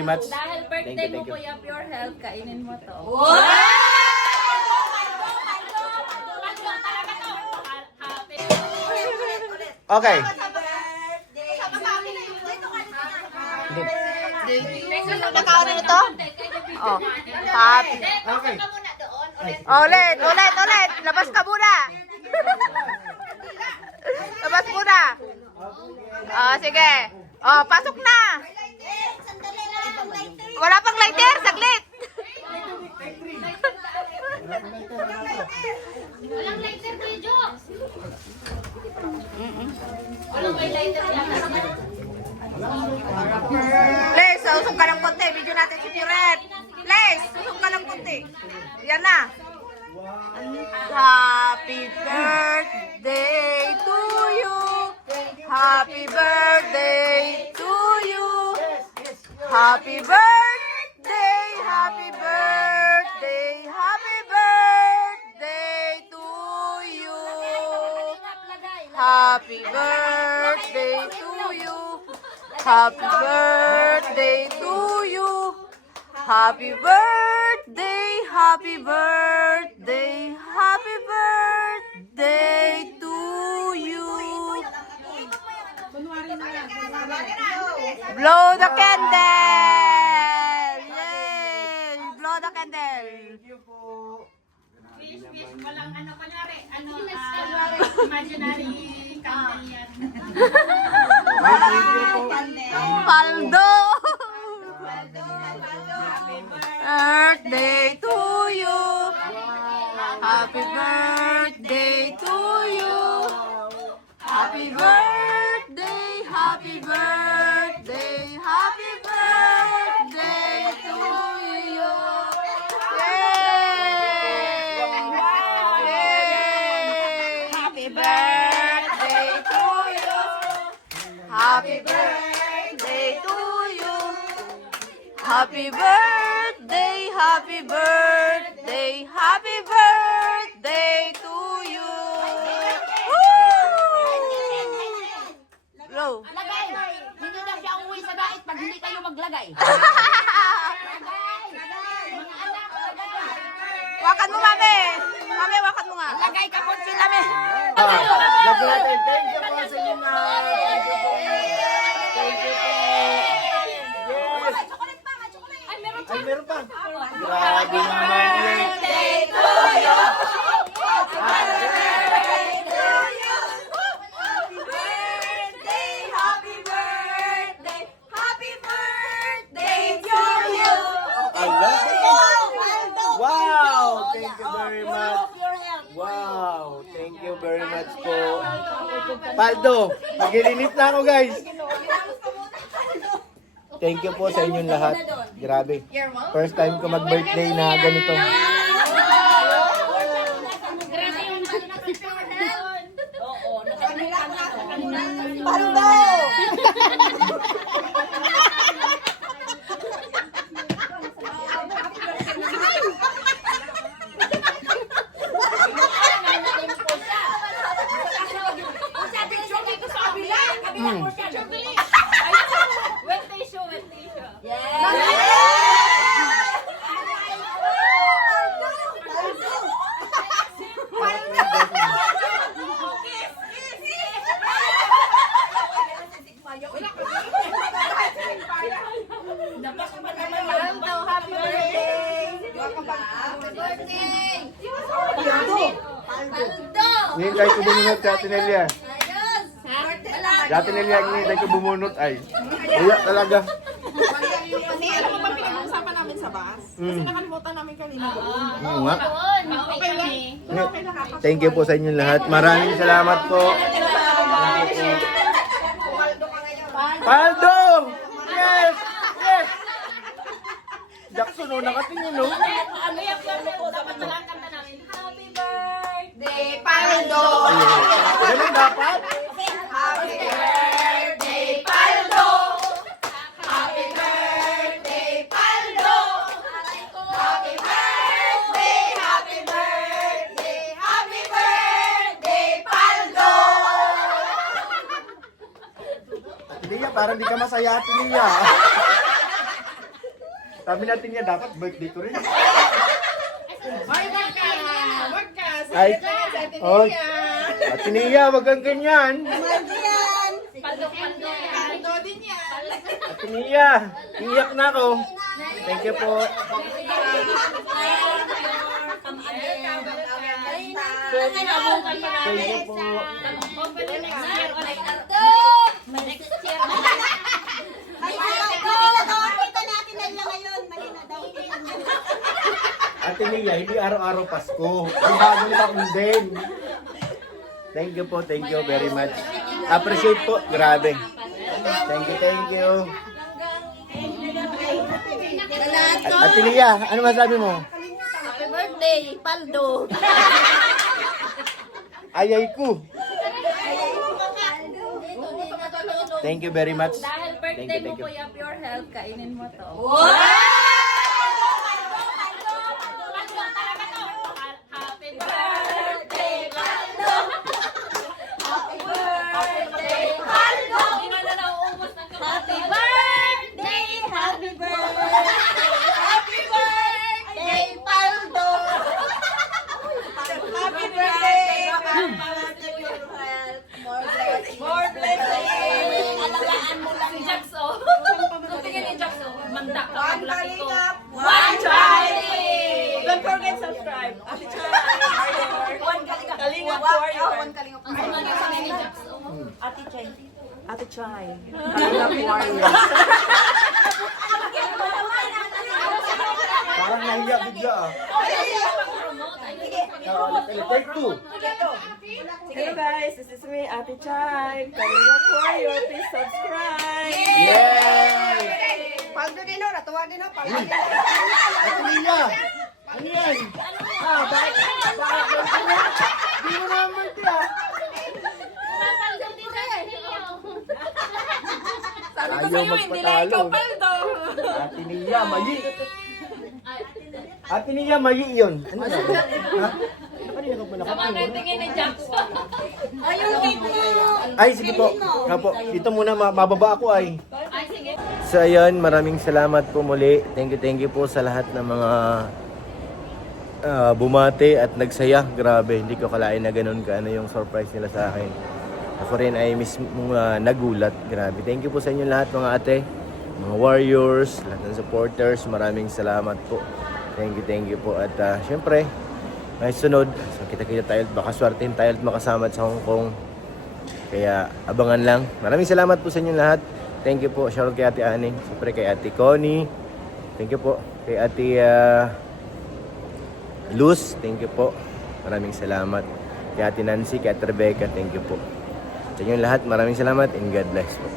Much. Dahil birthday Thank you, mo, Kuya Pure Health, kainin mo to. Okay. Nakaunin ito? Oh. Happy. Okay. Ulit. Labas ka muna. Labas muna. Oh, sige. Oh, pasok na. Wala pang lighter, saglit. Walang lighter, Kuya Jokes. Walang may lighter lang. Les, usok ka ng konti. Video natin si Piret. Les, usok ka ng konti. Yan na. Happy birthday to you. Happy birthday to you. Happy birthday, happy birthday, happy birthday to you. Happy birthday to you. Happy birthday to you. Happy birthday, happy birthday, happy birthday to you. Blow the candle! Yay! Blow the candle! Wish, walang ano, kunyari, imaginary candle yan. Paldo! Birthday to you! Happy birthday to you! Happy birthday! Happy birthday! Happy birthday to you! Yay! Yay! Happy birthday to you! Happy birthday to you! Happy birthday! Happy birthday! Happy birthday to you! Woo! Lagay! Hindi na siya umuwi sa dait pag hindi kayo maglagay. Wakan mo, mami! Mami, wakan mo nga. Lagay ka po sila, me. Love natin. Thank you po sa inyo na. Thank you po. Thank you po. Yes. Ay, meron pa. Grabe naman yun. I love it. Wow! Thank you very much. Wow! Thank you very much po. Paldo, maglilinit na ako, guys. Thank you po sa inyong lahat. Grabe. First time ko mag-birthday na ganito. Hinihintay ko bumunot sa Atenelia. Sa Atenelia, hinihintay ko bumunot ay. Wala talaga. Kasi ano mo ba pinag-uusapan namin sa bus? Kasi nakalimutan namin kanina doon. Oo nga. Okay kami. Thank you po sa inyong lahat. Maraming salamat po. Paldo! Yes! Yes! Jackson, oh, nakatingin, no? Ano yung dapat malang kanta namin? Happy birthday, Paldo! Ganun dapat? Happy birthday, Paldo! Happy birthday, Paldo! Happy birthday, happy birthday, happy birthday, Paldo! Liya, parang di ka masaya at Liya. Sabi natin niya, dapat birthday ko rin. Ay, wag ka! Wag ka! Ay. Sige ka sa atin Oh. niya. Ate Nia, wag kang ganyan. Paldok-paldok yan. Ito din yan. Ate Nia, iyak na ako. Thank you po. Abukan pa Thank namin. you po. Hopefully next year ulit. Next year. Ate Nia, hindi araw-araw Pasko. Ang bagong taon din. Thank you po, thank you very much. Appreciate po, grabe. Thank you, thank you. Ate Nia, ano masabi mo? Happy birthday, Paldo. Ayay ko. Thank you very much. Dahil birthday Thank mo, you. Kuya Pure Health, kainin mo to. Happy birthday, Paldo! Happy birthday, Paldo! Hindi na nauubos ng kapatid. Happy birthday! Happy birthday! Happy birthday, Paldo! Happy birthday! More blessings! Alagaan mo lang si Jax, oh. Kung tingin ni Jax, oh. Manda kapag laki ko. One Charlie! Don't forget subscribe. Ate Char. One Kalinga. Kalinga Warrior. Ang sumanda sa ni Jax, oh. Ate Chai. Parang nahiya bigla ah. Take two. Sige guys, this is me, Ate Chai. Kalinga Warrior. Please subscribe. Yay! Paldo din o, natuwa din o. Paldo din. Ate Nia, ano yan? Ah, bakit? Di mo naman birthday ah. Sabi ko Ayaw sa'yo, hindi lang magpatalo. ikaw paldo. Ate Nia, mali. Ate Nia, mali yun. Ano yan? Ha? Ano yan? Sama na yung tingin ni Jax. Ay, sige po. Nga po. Dito muna, mababa ako ay. Ay, sige. So ayun, maraming salamat po muli. Thank you po sa lahat ng mga bumati at nagsaya. Grabe, hindi ko kalain na ganun ka ano yung surprise nila sa akin. Ako rin ay mismo nagulat. Grabe. Thank you po sa inyo lahat mga ate, mga warriors, lahat ng supporters. Maraming salamat po. Thank you po. At syempre, may sunod. So kita-kita tayo. Baka swertein tayo at makasama sa Hong Kong. Kaya abangan lang. Maraming salamat po sa inyo lahat. Thank you po. Shoutout kay Ate Aning. Siyempre kay Ate Connie. Thank you po. Kay Ate Luz. Thank you po. Maraming salamat. Kay Ate Nancy, kay Ate Rebecca. Thank you po. Sa inyo lahat, maraming salamat and God bless po.